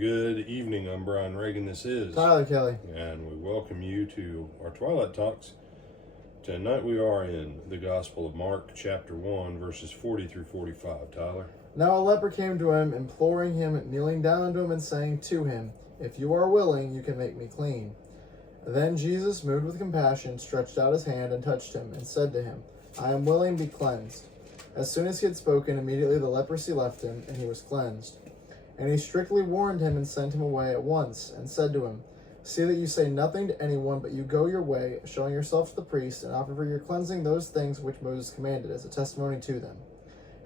Good evening, I'm Brian Reagan. This is Tyler Kelly. And we welcome you to our Twilight Talks. Tonight we are in the Gospel of Mark, chapter 1, verses 40 through 45. Tyler? Now a leper came to him, imploring him, kneeling down unto him, and saying to him, If you are willing, you can make me clean. Then Jesus, moved with compassion, stretched out his hand and touched him, and said to him, I am willing, be cleansed. As soon as he had spoken, immediately the leprosy left him, and he was cleansed. And he strictly warned him and sent him away at once, and said to him, See that you say nothing to anyone, but you go your way, showing yourself to the priest, and offer for your cleansing those things which Moses commanded, as a testimony to them.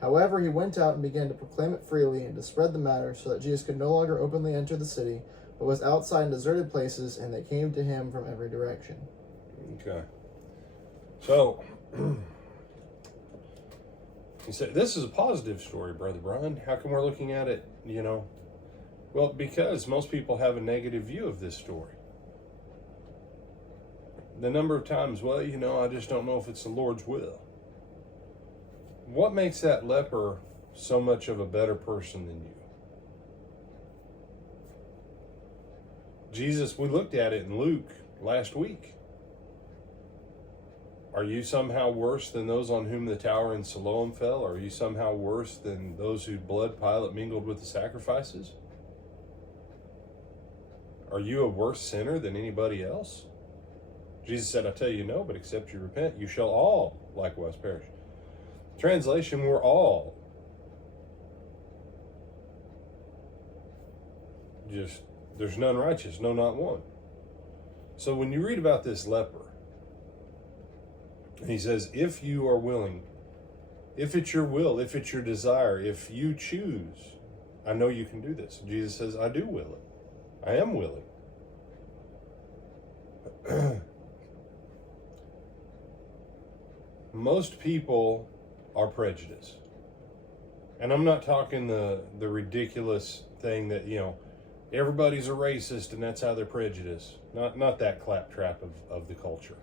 However, he went out and began to proclaim it freely, and to spread the matter, so that Jesus could no longer openly enter the city, but was outside in deserted places, and they came to him from every direction. Okay. So, you said this is a positive story, Brother Brian. How come we're looking at it, Well, because most people have a negative view of this story. The number of times, I just don't know if it's the Lord's will. What makes that leper so much of a better person than you? Jesus, we looked at it in Luke last week. Are you somehow worse than those on whom the tower in Siloam fell? Are you somehow worse than those whose blood Pilate mingled with the sacrifices? Are you a worse sinner than anybody else? Jesus said, I tell you no, but except you repent, you shall all likewise perish. Translation, we're all there's none righteous, no, not one. So when you read about this leper, he says, if you are willing, if it's your will, if it's your desire, if you choose, I know you can do this. Jesus says, I do will it. I am willing. Most people are prejudiced. And I'm not talking the ridiculous thing that, everybody's a racist and that's how they're prejudiced. Not that claptrap of the culture.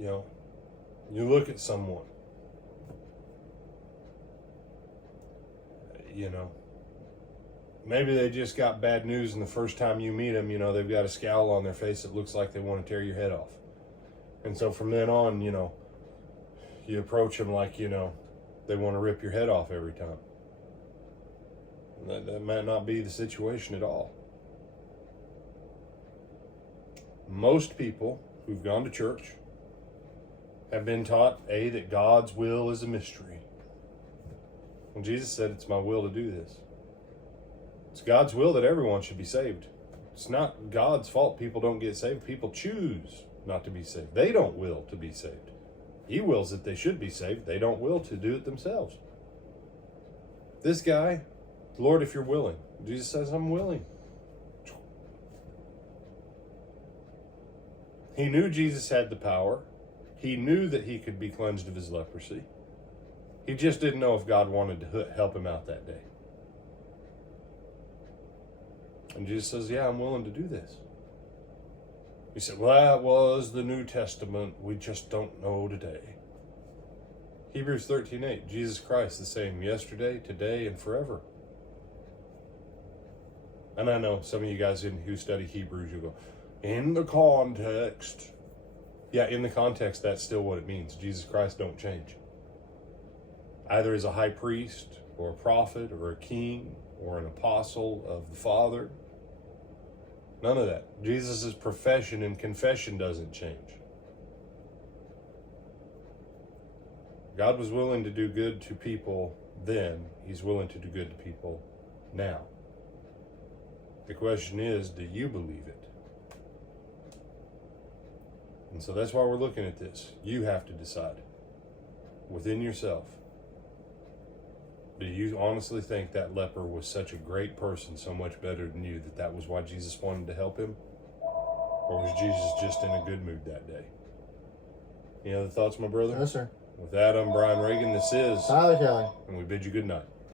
You look at someone, maybe they just got bad news and the first time you meet them, they've got a scowl on their face that looks like they want to tear your head off. And so from then on, you approach them like, they want to rip your head off every time. That might not be the situation at all. Most people who've gone to church have been taught, that God's will is a mystery. And Jesus said, it's my will to do this. It's God's will that everyone should be saved. It's not God's fault people don't get saved. People choose not to be saved. They don't will to be saved. He wills that they should be saved. They don't will to do it themselves. This guy, Lord, if you're willing. Jesus says, I'm willing. He knew Jesus had the power. He knew that he could be cleansed of his leprosy. He just didn't know if God wanted to help him out that day. And Jesus says, yeah, I'm willing to do this. He said, well, that was the New Testament. We just don't know today. Hebrews 13:8, Jesus Christ the same yesterday, today, and forever. And I know some of you guys who study Hebrews, you go, in the context. Yeah, in the context, that's still what it means. Jesus Christ don't change. Either as a high priest, or a prophet, or a king, or an apostle of the Father. None of that. Jesus' profession and confession doesn't change. God was willing to do good to people then. He's willing to do good to people now. The question is, do you believe it? And so that's why we're looking at this. You have to decide within yourself. Do you honestly think that leper was such a great person, so much better than you, that was why Jesus wanted to help him? Or was Jesus just in a good mood that day? Any other thoughts, my brother? No, sir. With that, I'm Brian Reagan. This is Tyler Kelly. And we bid you good night.